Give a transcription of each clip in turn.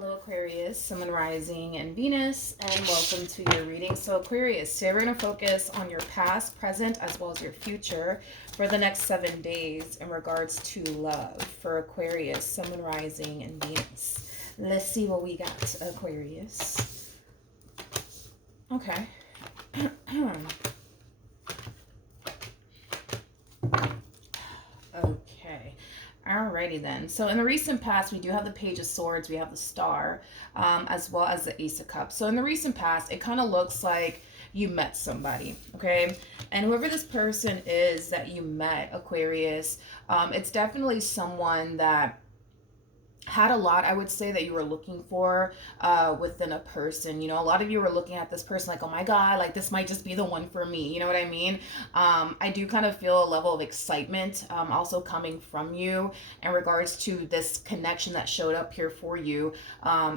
Hello Aquarius, Sun, Rising, and Venus, and welcome to your reading. So Aquarius, today we're going to focus on your past, present, as well as your future for the next 7 days in regards to love for Aquarius, Sun, Rising, and Venus. Let's see what we got, Aquarius. Okay. Okay. Alrighty then. So in the recent past, we do have the Page of Swords, we have the Star, as well as the Ace of Cups. So in the recent past, it kind of looks like you met somebody, okay? And whoever this person is that you met, Aquarius, it's definitely someone that had a lot, I would say, that you were looking for within a person. You know, a lot of you were looking at this person like, oh my God, like this might just be the one for me. You know what I mean? I do kind of feel a level of excitement also coming from you in regards to this connection that showed up here for you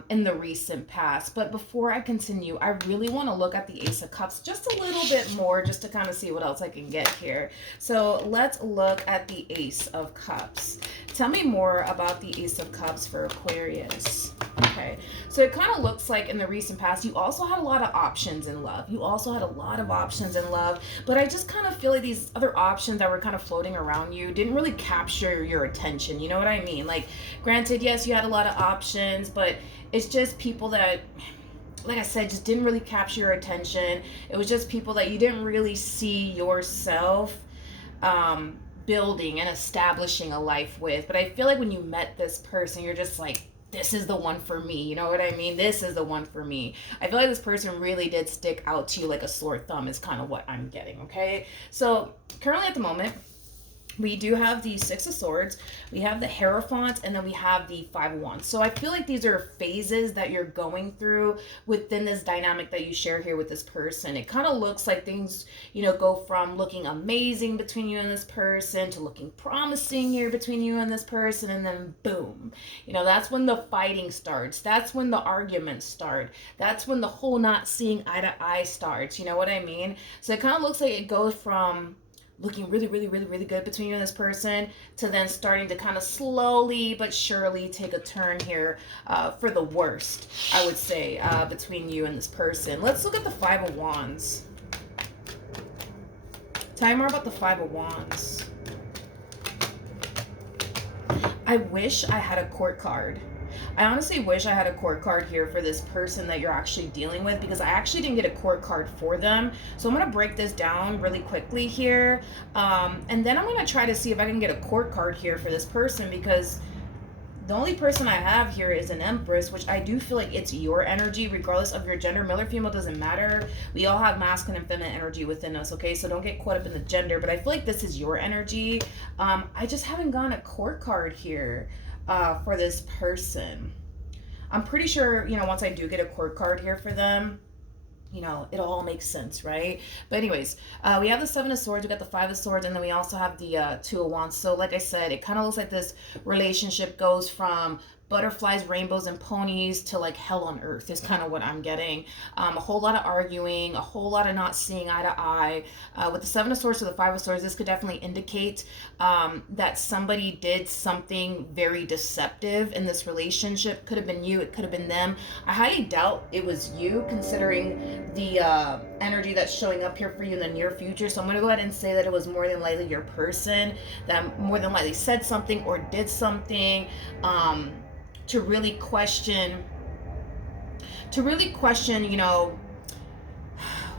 in the recent past. But before I continue, I really want to look at the Ace of Cups just a little bit more, just to kind of see what else I can get here. So let's look at the Ace of Cups. Tell me more about the Ace of Cups for Aquarius. Okay, so it kind of looks like in the recent past, you also had a lot of options in love. You also had a lot of options in love, but I just kind of feel like these other options that were kind of floating around you didn't really capture your attention. You know what I mean? Like, granted, yes, you had a lot of options, but it's just people that, like I said, just didn't really capture your attention. It was just people that you didn't really see yourself building and establishing a life with. But I feel like when you met this person, you're just like, this is the one for me. You know what I mean? This is the one for me. I feel like this person really did stick out to you like a sore thumb is kind of what I'm getting, okay? So currently at the moment, we do have the Six of Swords, we have the Hierophant, and then we have the Five of Wands. So I feel like these are phases that you're going through within this dynamic that you share here with this person. It kind of looks like things, you know, go from looking amazing between you and this person to looking promising here between you and this person, and then boom. You know, that's when the fighting starts. That's when the arguments start. That's when the whole not seeing eye to eye starts. You know what I mean? So it kind of looks like it goes from looking really, really, really, really good between you and this person to then starting to kind of slowly but surely take a turn here for the worst, I would say, between you and this person. Let's look at the Five of Wands. Tell me more about the Five of Wands. I wish I had a court card. I honestly wish I had a court card here for this person that you're actually dealing with, because I actually didn't get a court card for them. So I'm going to break this down really quickly here. And then I'm going to try to see if I can get a court card here for this person, because the only person I have here is an Empress, which I do feel like it's your energy, regardless of your gender. Male or female doesn't matter. We all have masculine and feminine energy within us, okay? So don't get caught up in the gender, but I feel like this is your energy. I just haven't gotten a court card here for this person. I'm pretty sure, you know, once I do get a court card here for them, you know, it all makes sense, right? But anyways, we have the Seven of Swords, we got the Five of Swords, and then we also have the Two of Wands. So like I said, it kind of looks like this relationship goes from butterflies, rainbows, and ponies to like hell on earth is kind of what I'm getting. A whole lot of arguing, a whole lot of not seeing eye to eye. With the Seven of Swords to the Five of Swords, this could definitely indicate that somebody did something very deceptive in this relationship. Could have been you, it could have been them. I highly doubt it was you, considering the energy that's showing up here for you in the near future. So I'm going to go ahead and say that it was more than likely your person that more than likely said something or did something to really question, you know,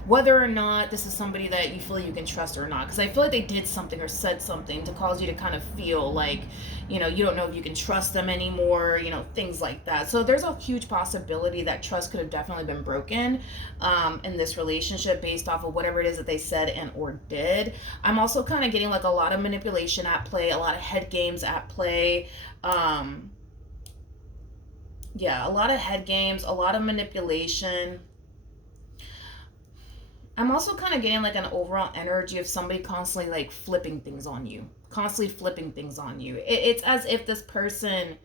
whether or not this is somebody that you feel you can trust or not. Because I feel like they did something or said something to cause you to kind of feel like, you know, you don't know if you can trust them anymore, you know, things like that. So there's a huge possibility that trust could have definitely been broken in this relationship based off of whatever it is that they said and or did. I'm also kind of getting like a lot of manipulation at play, a lot of head games at play. Yeah, a lot of head games, a lot of manipulation. I'm also kind of getting like an overall energy of somebody constantly like flipping things on you. It's as if this person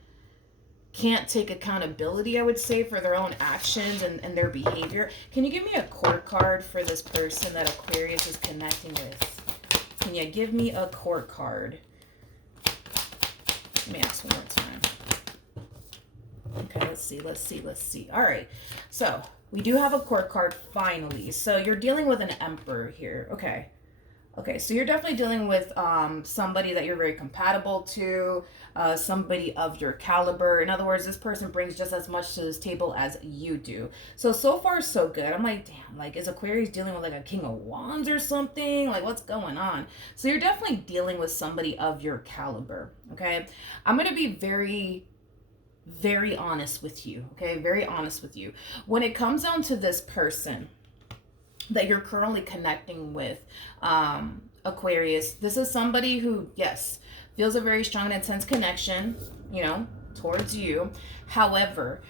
can't take accountability, I would say, for their own actions and their behavior. Can you give me a court card for this person that Aquarius is connecting with? Can you give me a court card? Let me ask one more time. Okay, let's see. All right. So we do have a court card finally. So you're dealing with an emperor here. Okay. Okay, so you're definitely dealing with somebody that you're very compatible to, somebody of your caliber. In other words, this person brings just as much to this table as you do. So far, so good. I'm like, damn, like, is Aquarius dealing with like a King of Wands or something? Like, what's going on? So you're definitely dealing with somebody of your caliber, okay? I'm going to be very honest with you, okay? Very honest with you. When it comes down to this person that you're currently connecting with, Aquarius, this is somebody who, yes, feels a very strong and intense connection, towards you. However,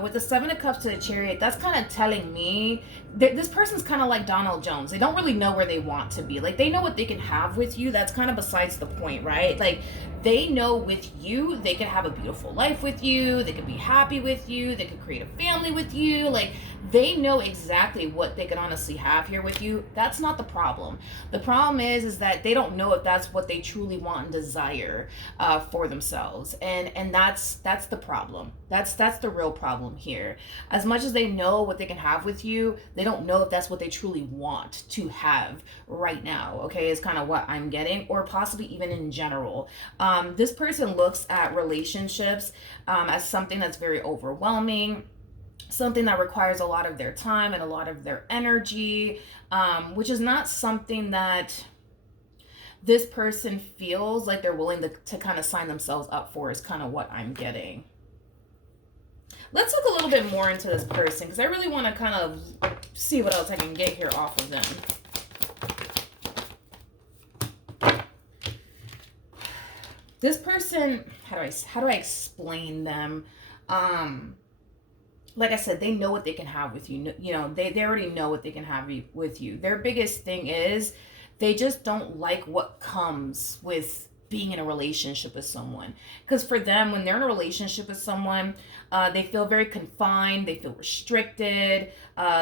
with the Seven of Cups to the Chariot, that's kind of telling me that this person's kind of like Donald Jones. They don't really know where they want to be. Like, they know what they can have with you. That's kind of besides the point, right? Like, they know with you, they can have a beautiful life with you. They can be happy with you. They can create a family with you. Like, they know exactly what they can honestly have here with you. That's not the problem. The problem is that they don't know if that's what they truly want and desire for themselves, and that's the problem. That's the real problem here. As much as they know what they can have with you, they don't know if that's what they truly want to have right now. Okay, is kind of what I'm getting, or possibly even in general. This person looks at relationships as something that's very overwhelming, something that requires a lot of their time and a lot of their energy, which is not something that this person feels like they're willing to kind of sign themselves up for, is kind of what I'm getting. Let's look a little bit more into this person, because I really want to kind of see what else I can get here off of them. This person, how do I explain them? Like I said, they know what they can have with you. They already know what they can have with you. Their biggest thing is they just don't like what comes with being in a relationship with someone. Because for them, when they're in a relationship with someone, they feel very confined, they feel restricted,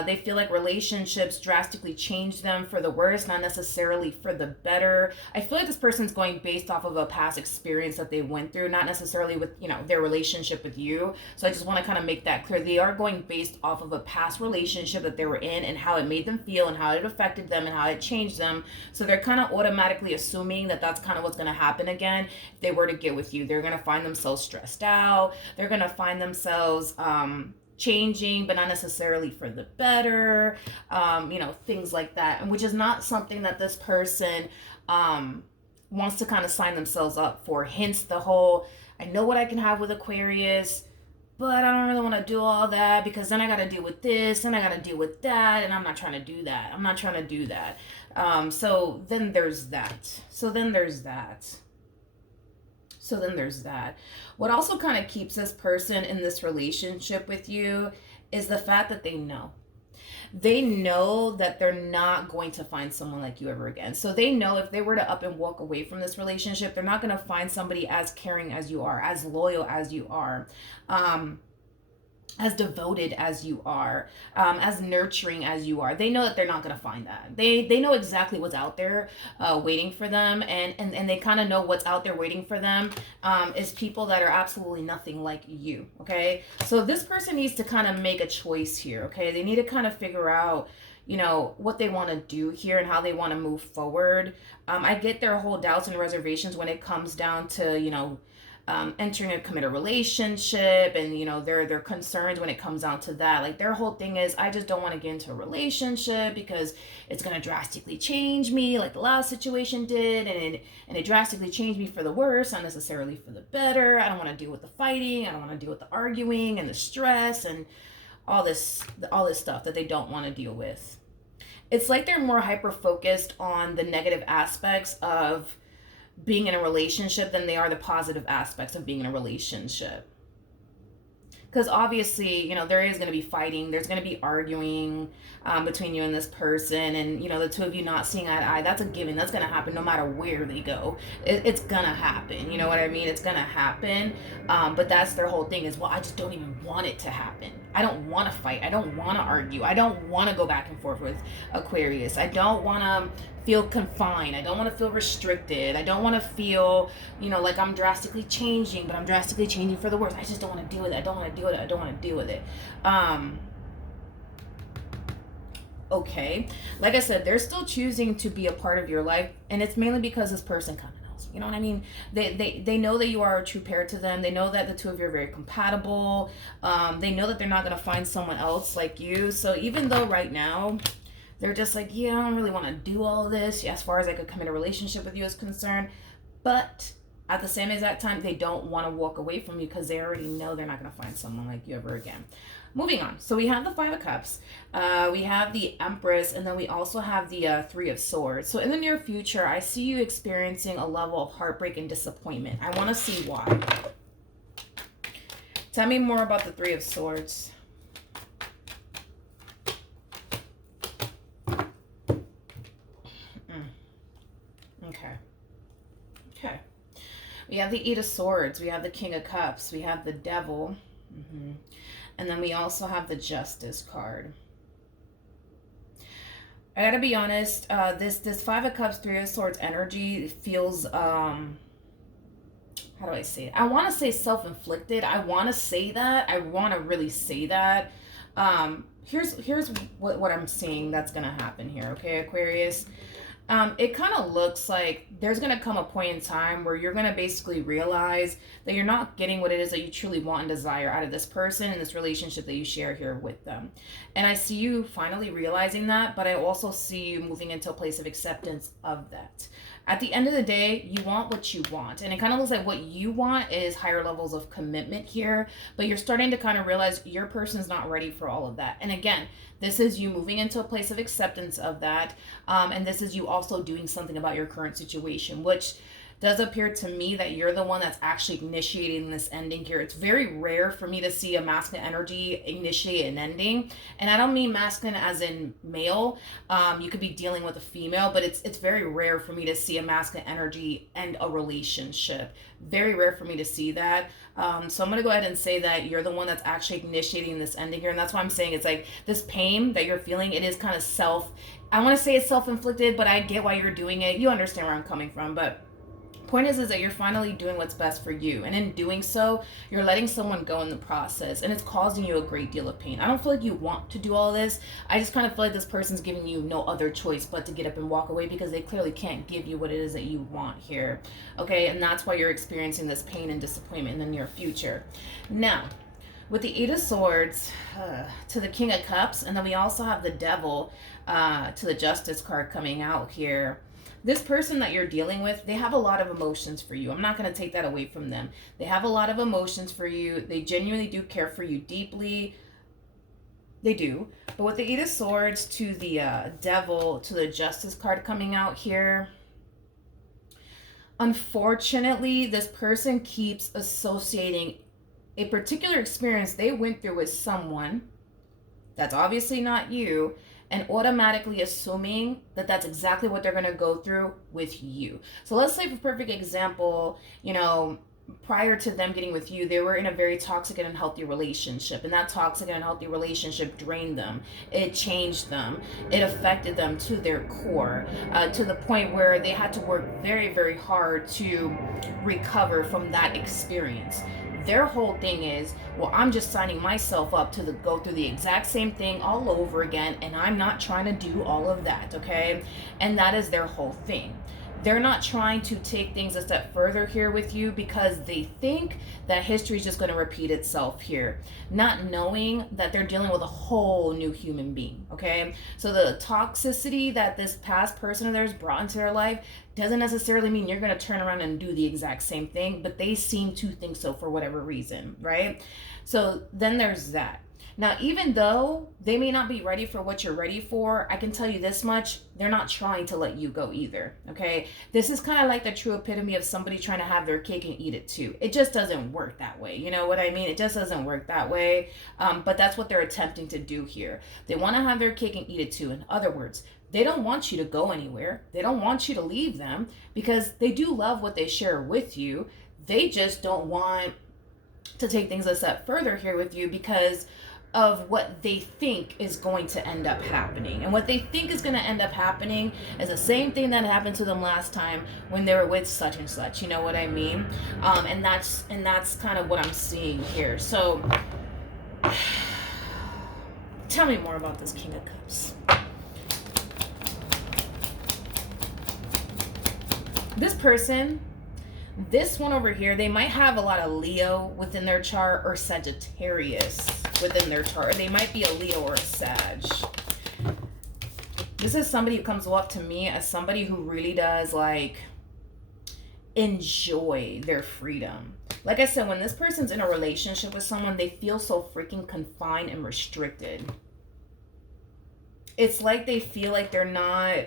they feel like relationships drastically change them for the worse, not necessarily for the better. I feel like this person's going based off of a past experience that they went through, not necessarily with, their relationship with you. So I just want to kind of make that clear. They are going based off of a past relationship that they were in and how it made them feel and how it affected them and how it changed them. So they're kind of automatically assuming that that's kind of what's going to happen again if they were to get with you. They're going to find themselves stressed out. They're going to find themselves changing, but not necessarily for the better, things like that, and which is not something that this person wants to kind of sign themselves up for. Hence the whole, I know what I can have with Aquarius, but I don't really want to do all that, because then I got to deal with this and I got to deal with that, and I'm not trying to do that. So then there's that. What also kind of keeps this person in this relationship with you is the fact that they know that they're not going to find someone like you ever again. So they know if they were to up and walk away from this relationship, they're not going to find somebody as caring as you are, as loyal as you are, as devoted as you are, as nurturing as you are. They know that they're not going to find that. They know exactly what's out there waiting for them, and they kind of know what's out there waiting for them is people that are absolutely nothing like you, okay? So this person needs to kind of make a choice here, okay? They need to kind of figure out, what they want to do here and how they want to move forward. I get their whole doubts and reservations when it comes down to, entering a committed relationship, and their concerns when it comes down to that. Like, their whole thing is, I just don't want to get into a relationship because it's going to drastically change me, like the last situation did, and it drastically changed me for the worse, not necessarily for the better. I don't want to deal with the fighting, I don't want to deal with the arguing and the stress and all this stuff that they don't want to deal with. It's like they're more hyper focused on the negative aspects of being in a relationship than they are the positive aspects of being in a relationship. Because obviously, there is going to be fighting, there's going to be arguing between you and this person, and the two of you not seeing eye to eye. That's a given. That's going to happen no matter where they go. It's going to happen. You know what I mean? It's going to happen. But that's their whole thing is, well, I just don't even want it to happen. I don't want to fight. I don't want to argue. I don't want to go back and forth with Aquarius. I don't want to feel confined. I don't want to feel restricted. I don't want to feel, like I'm drastically changing, but I'm drastically changing for the worse. I just don't want to deal with it. I don't want to deal with it. I don't want to deal with it. Okay. Like I said, they're still choosing to be a part of your life, and it's mainly because this person kind of knows. You know what I mean? They know that you are a true pair to them. They know that the two of you are very compatible. They know that they're not gonna find someone else like you. So even though right now they're just like, yeah, I don't really want to do all of this, as far as I could come in a relationship with you is concerned, but at the same exact time, they don't want to walk away from you because they already know they're not going to find someone like you ever again. Moving on. So we have the Five of Cups, we have the Empress, and then we also have the Three of Swords. So in the near future, I see you experiencing a level of heartbreak and disappointment. I want to see why. Tell me more about the Three of Swords. Okay. We have the Eight of Swords. We have the King of Cups. We have the Devil. And then we also have the Justice card. I gotta be honest, this Five of Cups, Three of Swords energy feels, how do I say it? I want to say self-inflicted. I want to say that. I want to really say that. Here's what I'm seeing that's gonna happen here, okay, Aquarius? It kind of looks like there's going to come a point in time where you're going to basically realize that you're not getting what it is that you truly want and desire out of this person and this relationship that you share here with them. And I see you finally realizing that, but I also see you moving into a place of acceptance of that. At the end of the day, you want what you want. And it kind of looks like what you want is higher levels of commitment here, but you're starting to kind of realize your person's not ready for all of that. And again, this is you moving into a place of acceptance of that. And this is you also doing something about your current situation, which does appear to me that you're the one that's actually initiating this ending here. It's very rare for me to see a masculine energy initiate an ending. And I don't mean masculine as in male. You could be dealing with a female, but it's very rare for me to see a masculine energy end a relationship. Very rare for me to see that. So I'm going to go ahead and say that you're the one that's actually initiating this ending here. And that's why I'm saying it's like this pain that you're feeling, it is kind of I want to say it's self-inflicted, but I get why you're doing it. You understand where I'm coming from, but point is that you're finally doing what's best for you, and in doing so you're letting someone go in the process, and it's causing you a great deal of pain. I don't feel like you want to do all this. I just kind of feel like this person's giving you no other choice but to get up and walk away because they clearly can't give you what it is that you want here, okay? And that's why you're experiencing this pain and disappointment in the near future. Now with the Eight of Swords to the King of Cups, and then we also have the Devil to the Justice card coming out here. This person that you're dealing with, they have a lot of emotions for you. I'm not going to take that away from them. They have a lot of emotions for you. They genuinely do care for you deeply. They do. But with the Eight of Swords to the Devil to the Justice card coming out here, unfortunately, this person keeps associating a particular experience they went through with someone that's obviously not you, and automatically assuming that that's exactly what they're going to go through with you. So let's say, for perfect example, prior to them getting with you, they were in a very toxic and unhealthy relationship, and that toxic and unhealthy relationship drained them. It changed them. It affected them to their core, to the point where they had to work very, very hard to recover from that experience. Their whole thing is, well, I'm just signing myself up to go through the exact same thing all over again, and I'm not trying to do all of that, okay? And that is their whole thing. They're not trying to take things a step further here with you because they think that history is just going to repeat itself here, not knowing that they're dealing with a whole new human being, okay? So the toxicity that this past person of theirs brought into their life doesn't necessarily mean you're going to turn around and do the exact same thing, but they seem to think so for whatever reason, right? So then there's that. Now, even though they may not be ready for what you're ready for, I can tell you this much, they're not trying to let you go either, okay? This is kind of like the true epitome of somebody trying to have their cake and eat it too. It just doesn't work that way, you know what I mean? It just doesn't work that way, but that's what they're attempting to do here. They want to have their cake and eat it too. In other words, they don't want you to go anywhere. They don't want you to leave them because they do love what they share with you. They just don't want to take things a step further here with you because of what they think is going to end up happening. And what they think is going to end up happening is the same thing that happened to them last time when they were with such and such. You know what I mean? And that's kind of what I'm seeing here. So tell me more about this King of Cups. This person, this one over here, they might have a lot of Leo within their chart or Sagittarius within their chart. Or they might be a Leo or a Sag. This is somebody who comes up to me as somebody who really does like enjoy their freedom. Like I said, when this person's in a relationship with someone, they feel so freaking confined and restricted. It's like they feel like they're not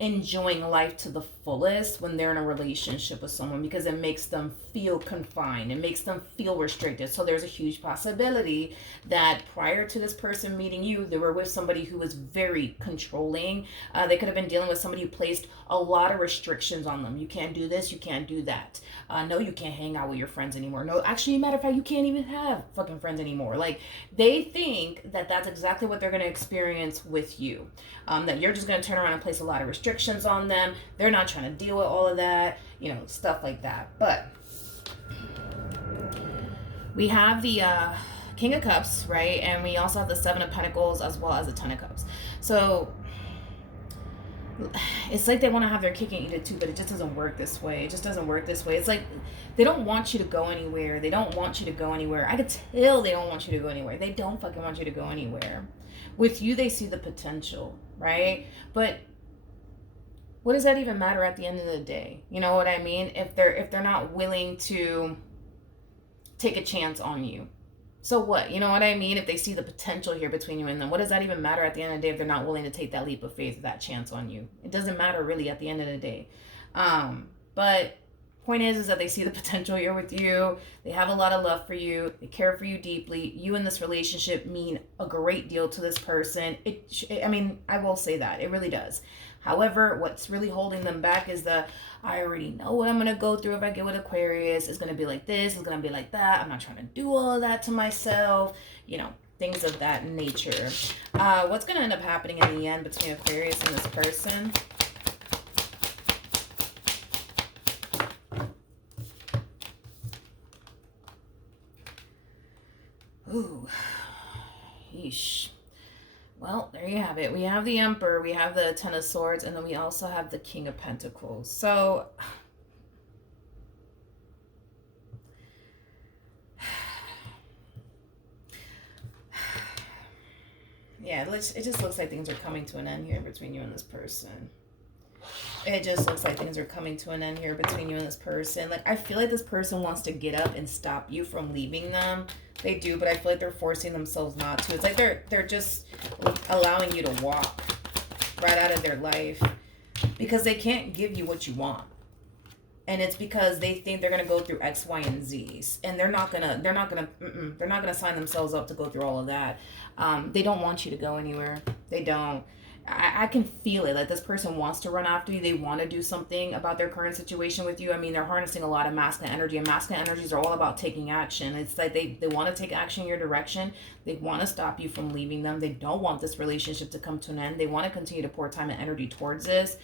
enjoying life to the fullest when they're in a relationship with someone, because it makes them feel confined. It makes them feel restricted. So there's a huge possibility that prior to this person meeting you, they were with somebody who was very controlling. They could have been dealing with somebody who placed a lot of restrictions on them. You can't do this, you can't do that. No, you can't hang out with your friends anymore. No, actually, matter of fact, you can't even have fucking friends anymore. Like, they think that that's exactly what they're going to experience with you. That you're just going to turn around and place a lot of restrictions on them. They're not trying to deal with all of that, you know, stuff like that. But we have the King of Cups, right? And we also have the Seven of Pentacles as well as the Ten of Cups. So it's like they want to have their cake and eat it too, but it just doesn't work this way. It just doesn't work this way. It's like they don't want you to go anywhere. They don't want you to go anywhere. I could tell they don't want you to go anywhere. They don't fucking want you to go anywhere. With you, they see the potential, right? But what does that even matter at the end of the day? You know what I mean? If they're not willing to take a chance on you. So what? You know what I mean? If they see the potential here between you and them, what does that even matter at the end of the day if they're not willing to take that leap of faith, that chance on you? It doesn't matter really at the end of the day. But point is that they see the potential here with you. They have a lot of love for you. They care for you deeply. You and this relationship mean a great deal to this person. I mean, I will say that. It really does. However, what's really holding them back is I already know what I'm going to go through if I get with Aquarius. It's going to be like this. It's going to be like that. I'm not trying to do all of that to myself. You know, things of that nature. What's going to end up happening in the end between Aquarius and this person? Ooh. Yeesh. Well, there you have it. We have the Emperor, we have the Ten of Swords, and then we also have the King of Pentacles. So, yeah, it just looks like things are coming to an end here between you and this person. It just looks like things are coming to an end here between you and this person. Like, I feel like this person wants to get up and stop you from leaving them. They do, but I feel like they're forcing themselves not to. It's like they're just allowing you to walk right out of their life because they can't give you what you want. And it's because they think they're gonna go through X, Y, and Z's, and they're not gonna sign themselves up to go through all of that. They don't want you to go anywhere. They don't. I can feel it. Like, this person wants to run after you. They want to do something about their current situation with you. I mean, they're harnessing a lot of masculine energy, and masculine energies are all about taking action. It's like they want to take action in your direction. They want to stop you from leaving them. They don't want this relationship to come to an end. They want to continue to pour time and energy towards this.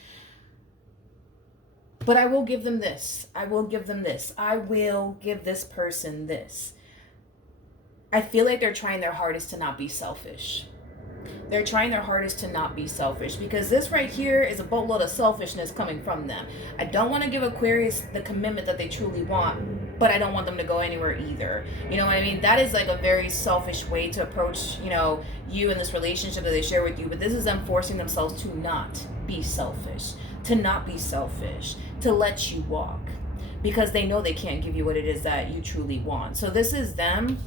But I will give them this. I will give them this. I will give this person this. I feel like they're trying their hardest to not be selfish. They're trying their hardest to not be selfish, because this right here is a boatload of selfishness coming from them. I don't want to give Aquarius the commitment that they truly want, but I don't want them to go anywhere either. You know what I mean? That is like a very selfish way to approach, you know, you and this relationship that they share with you. But this is them forcing themselves to not be selfish, to not be selfish, to let you walk, because they know they can't give you what it is that you truly want. So this is them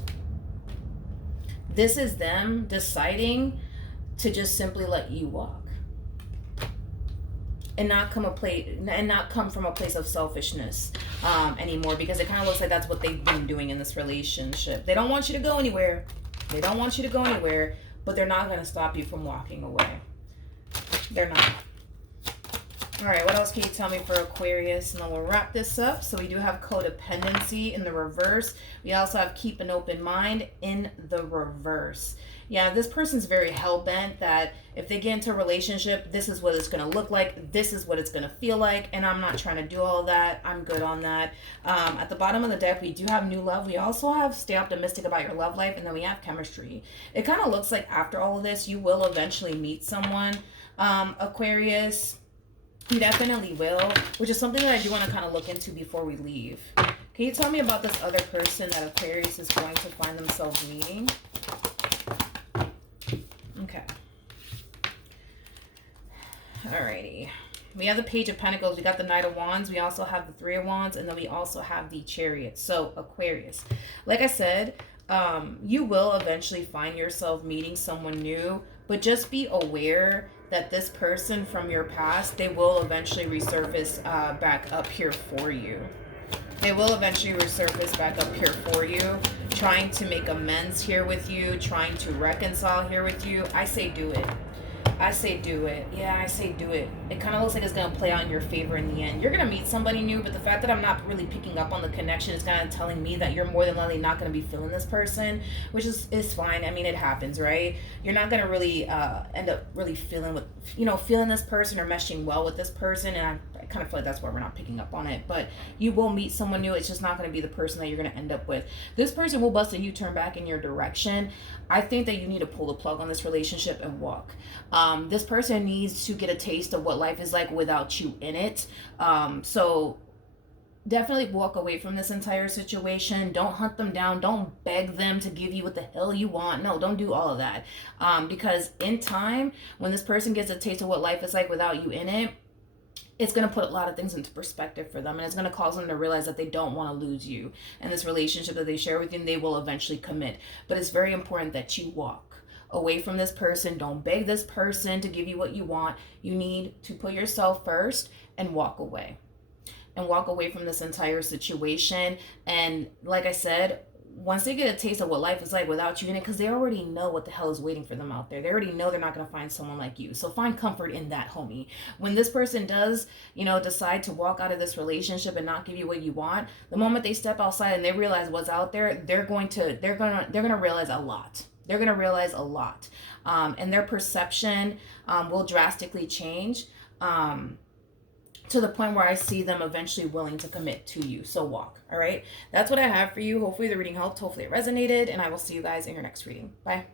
deciding to just simply let you walk and not come from a place of selfishness anymore, because it kind of looks like that's what they've been doing in this relationship. They don't want you to go anywhere. They don't want you to go anywhere, but they're not going to stop you from walking away. They're not. All right, what else can you tell me for Aquarius? And then we'll wrap this up. So we do have codependency in the reverse. We also have keep an open mind in the reverse. Yeah, this person's very hell-bent that if they get into a relationship, this is what it's going to look like. This is what it's going to feel like. And I'm not trying to do all that. I'm good on that. At the bottom of the deck, we do have new love. We also have stay optimistic about your love life. And then we have chemistry. It kind of looks like after all of this, you will eventually meet someone, Aquarius. You definitely will, which is something that I do want to kind of look into before we leave. Can you tell me about this other person that Aquarius is going to find themselves meeting? Okay. Alrighty. We have the Page of Pentacles. We got the Knight of Wands. We also have the Three of Wands. And then we also have the Chariot. So, Aquarius. Like I said, you will eventually find yourself meeting someone new. But just be aware that this person from your past, they will eventually resurface back up here for you. They will eventually resurface back up here for you, trying to make amends here with you, trying to reconcile here with you. I say do it. I say do it. Yeah, I say do it. It kind of looks like it's going to play out in your favor in the end. You're going to meet somebody new, but the fact that I'm not really picking up on the connection is kind of telling me that you're more than likely not going to be feeling this person, which is fine. I mean, it happens, right? You're not going to really end up really feeling this person or meshing well with this person, and I kind of feel like that's why we're not picking up on it. But you will meet someone new. It's just not going to be the person that you're going to end up with. This person will bust a U-turn back in your direction. I think that you need to pull the plug on this relationship and walk. This person needs to get a taste of what life is like without you in it. So definitely walk away from this entire situation. Don't hunt them down. Don't beg them to give you what the hell you want. No, don't do all of that. Because in time, when this person gets a taste of what life is like without you in it, it's going to put a lot of things into perspective for them, and it's going to cause them to realize that they don't want to lose you and this relationship that they share with you, and they will eventually commit. But it's very important that you walk away from this person. Don't beg this person to give you what you want. You need to put yourself first and walk away. And walk away from this entire situation. And like I said, once they get a taste of what life is like without you in it, because they already know what the hell is waiting for them out there. They already know they're not going to find someone like you. So find comfort in that, homie. When this person does, decide to walk out of this relationship and not give you what you want, the moment they step outside and they realize what's out there, they're going to realize a lot. They're going to realize a lot. And their perception will drastically change. To the point where I see them eventually willing to commit to you. So walk, all right? That's what I have for you. Hopefully the reading helped. Hopefully it resonated. And I will see you guys in your next reading. Bye.